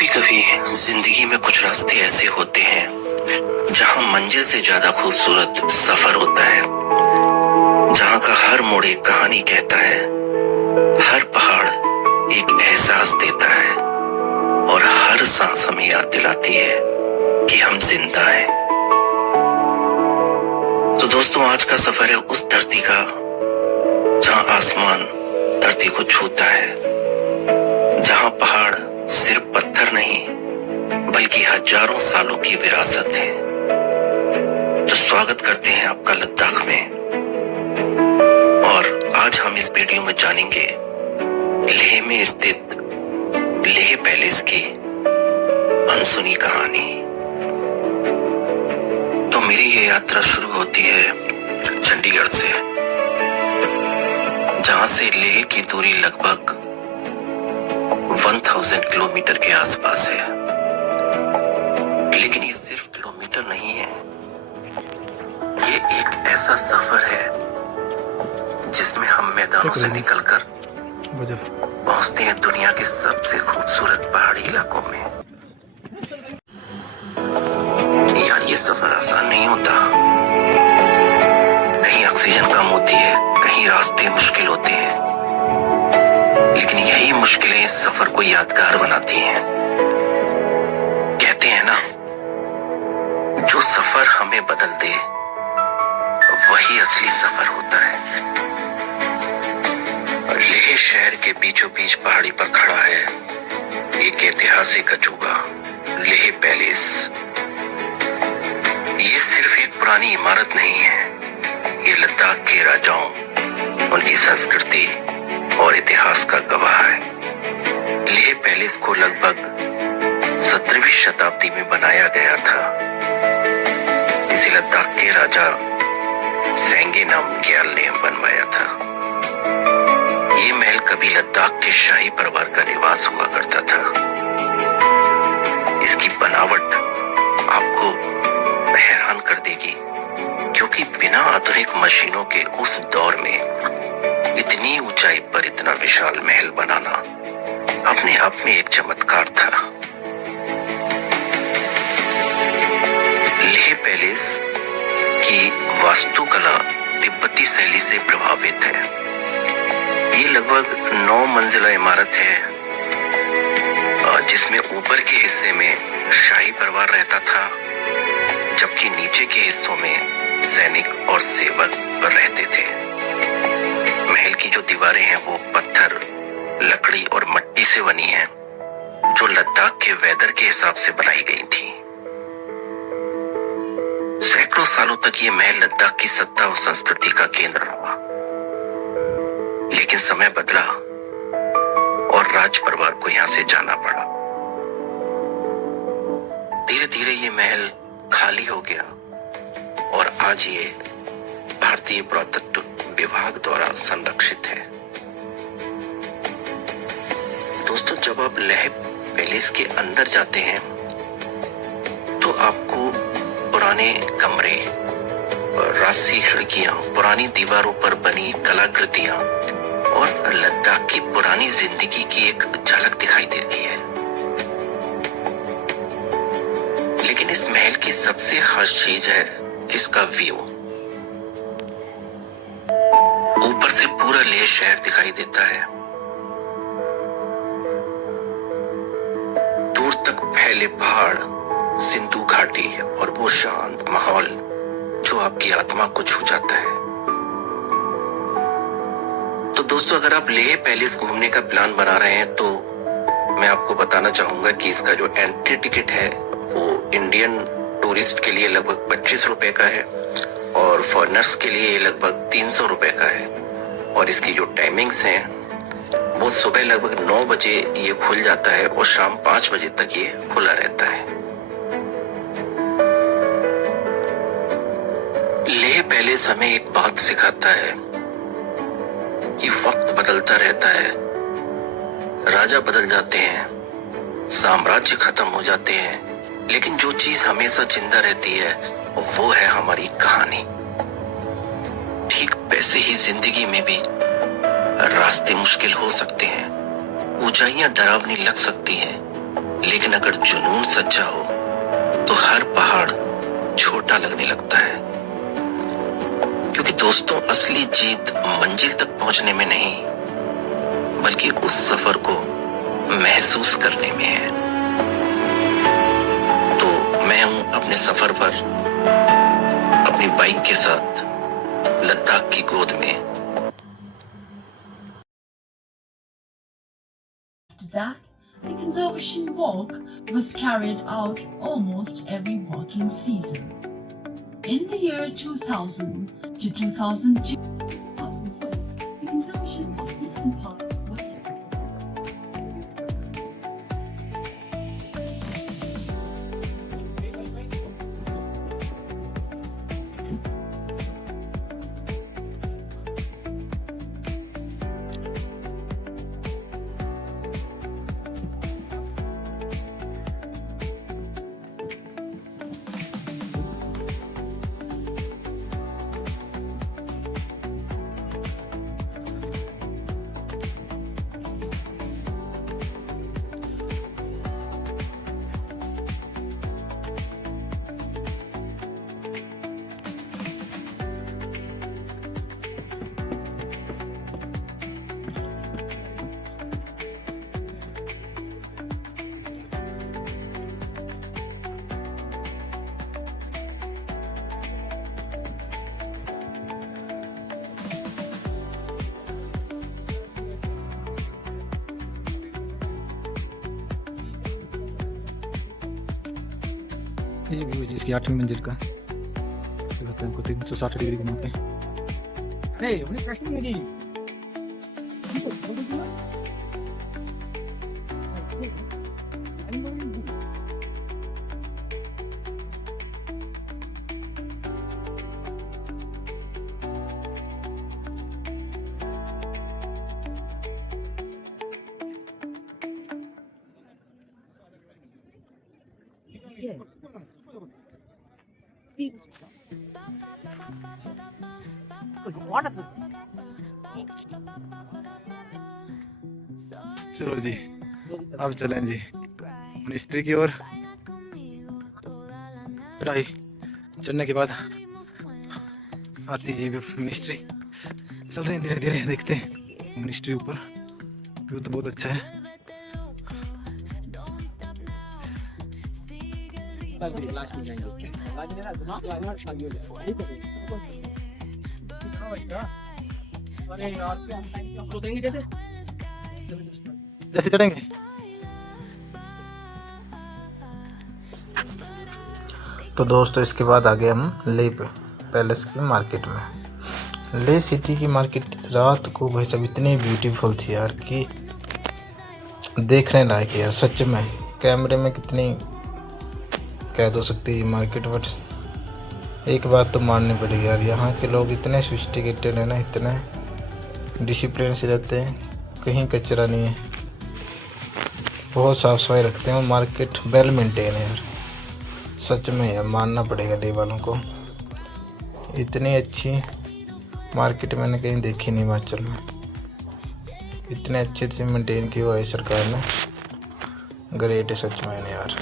कभी कभी जिंदगी में कुछ रास्ते ऐसे होते हैं जहां मंजिल से ज्यादा खूबसूरत सफर होता है, जहां का हर मोड़ एक कहानी कहता है, हर पहाड़ एक एहसास देता है और हर सांस हमें याद दिलाती है कि हम जिंदा हैं। तो दोस्तों, आज का सफर है उस धरती का जहां आसमान धरती को छूता है, जहां पहाड़ सिर्फ पत्थर नहीं बल्कि हजारों सालों की विरासत है। तो स्वागत करते हैं आपका लद्दाख में। और आज हम इस वीडियो में जानेंगे लेह में स्थित लेह पैलेस की अनसुनी कहानी। तो मेरी ये यात्रा शुरू होती है चंडीगढ़ से, जहां से लेह की दूरी लगभग 1000 किलोमीटर के आसपास है। लेकिन ये सिर्फ किलोमीटर नहीं है, ये एक ऐसा सफर है जिसमें हम मैदानों से निकलकर पहुंचते हैं दुनिया के सबसे खूबसूरत पहाड़ी इलाकों में। यार, ये सफर आसान नहीं होता। कहीं ऑक्सीजन कम होती है, कहीं रास्ते मुश्किल होते हैं, लेकिन यही मुश्किलें इस सफर को यादगार बनाती हैं। कहते हैं ना, जो सफर हमें बदल दे वही असली सफर होता है। लेह शहर के बीचों बीच पहाड़ी पर खड़ा है एक ऐतिहासिक अजूबा, लेह पैलेस। ये सिर्फ एक पुरानी इमारत नहीं है, ये लद्दाख के राजाओं, उनकी संस्कृति और इतिहास का गवाह है। लेह पैलेस को लगभग 17वीं शताब्दी में बनाया गया था। इसे लद्दाख के राजा सेंगे नामग्याल ने बनवाया था। ये महल कभी लद्दाख के शाही परिवार का निवास हुआ करता था। इसकी बनावट आपको हैरान कर देगी, क्योंकि बिना आधुनिक मशीनों के उस दौर में इतनी ऊंचाई पर इतना विशाल महल बनाना अपने आप में एक चमत्कार था। लेह पैलेस की वास्तुकला तिब्बती शैली से प्रभावित है। ये लगभग 9 मंजिला इमारत है, जिसमें ऊपर के हिस्से में शाही परिवार रहता था, जबकि नीचे के हिस्सों में सैनिक और सेवक रहते थे। महल की जो दीवारें हैं वो पत्थर, लकड़ी और मिट्टी से बनी हैं, जो लद्दाख के वेदर के हिसाब से बनाई गई थी। सैकड़ों सालों तक ये महल लद्दाख की सत्ता और संस्कृति का केंद्र रहा। लेकिन समय बदला और राज परिवार को यहां से जाना पड़ा। धीरे धीरे ये महल खाली हो गया और आज ये भारतीय पुरातत्व विभाग द्वारा संरक्षित है। दोस्तों, जब आप लेह पैलेस के अंदर जाते हैं तो आपको पुराने कमरे, रास्सी खिड़कियां, पुरानी दीवारों पर बनी कलाकृतियां और लद्दाख की पुरानी जिंदगी की एक झलक दिखाई देती है। लेकिन इस महल की सबसे खास चीज है इसका व्यू। ऊपर से पूरा लेह शहर दिखाई देता है। दूर तक फैले पहाड़, सिंधु घाटी और वो शांत माहौल जो आपकी आत्मा को छू जाता है। तो दोस्तों, अगर आप लेह पैलेस घूमने का प्लान बना रहे हैं तो मैं आपको बताना चाहूंगा कि इसका जो एंट्री टिकट है वो इंडियन टूरिस्ट के लिए लगभग 25 रुपए का है और फॉरेनर्स के लिए लगभग 300 रुपए का है। और इसकी जो टाइमिंग्स हैं वो सुबह लगभग 9 बजे ये खुल जाता है और शाम 5 बजे तक ये खुला रहता है। लेह पैलेस हमें एक बात सिखाता है कि वक्त बदलता रहता है, राजा बदल जाते हैं, साम्राज्य खत्म हो जाते हैं, लेकिन जो चीज हमेशा जिंदा रहती है वो है हमारी कहानी। ठीक वैसे ही जिंदगी में भी रास्ते मुश्किल हो सकते हैं, ऊंचाइयां डरावनी लग सकती हैं, लेकिन अगर जुनून सच्चा हो तो हर पहाड़ छोटा लगने लगता है, क्योंकि दोस्तों असली जीत मंजिल तक पहुंचने में नहीं बल्कि उस सफर को महसूस करने में है। तो मैं हूं अपने सफर पर अपनी बाइक के साथ लद्दाख की गोद में। That the conservation walk was carried out almost every walking season. In the year 2000 to 2002, the conservation of Eastern Park was carried. ये व्यू है जिसकी 8वीं मंजिल का दिखाते हैं आपको 360 डिग्री घुमा के। चलो जी अब चलें जी मिस्त्री की ओर। चढ़ाई चढ़ने के बाद आती है मिस्त्री। चल रहे हैं धीरे धीरे, देखते हैं मिस्त्री ऊपर। व्यू तो बहुत अच्छा है। जैसे चढ़ेंगे तो दोस्तों इसके बाद आ गए हम ले पैलेस की मार्केट में। ले सिटी की मार्केट रात को भाई सब इतनी ब्यूटीफुल थी यार कि देखने लायक यार, सच में। कैमरे में कितनी कैद हो सकती है मार्केट, बट एक बात तो माननी पड़ेगी यार, यहाँ के लोग इतने सोफिस्टिकेटेड है ना, इतने डिसिप्लिन से रहते हैं, कहीं कचरा नहीं है, बहुत साफ सफाई रखते हैं और मार्केट वेल मेंटेन है यार। सच में यार मानना पड़ेगा ले वालों को, इतनी अच्छी मार्केट मैंने कहीं देखी नहीं हिमाचल में। इतने अच्छे से मेंटेन किया हुआ है सरकार ने, ग्रेट है सच में यार।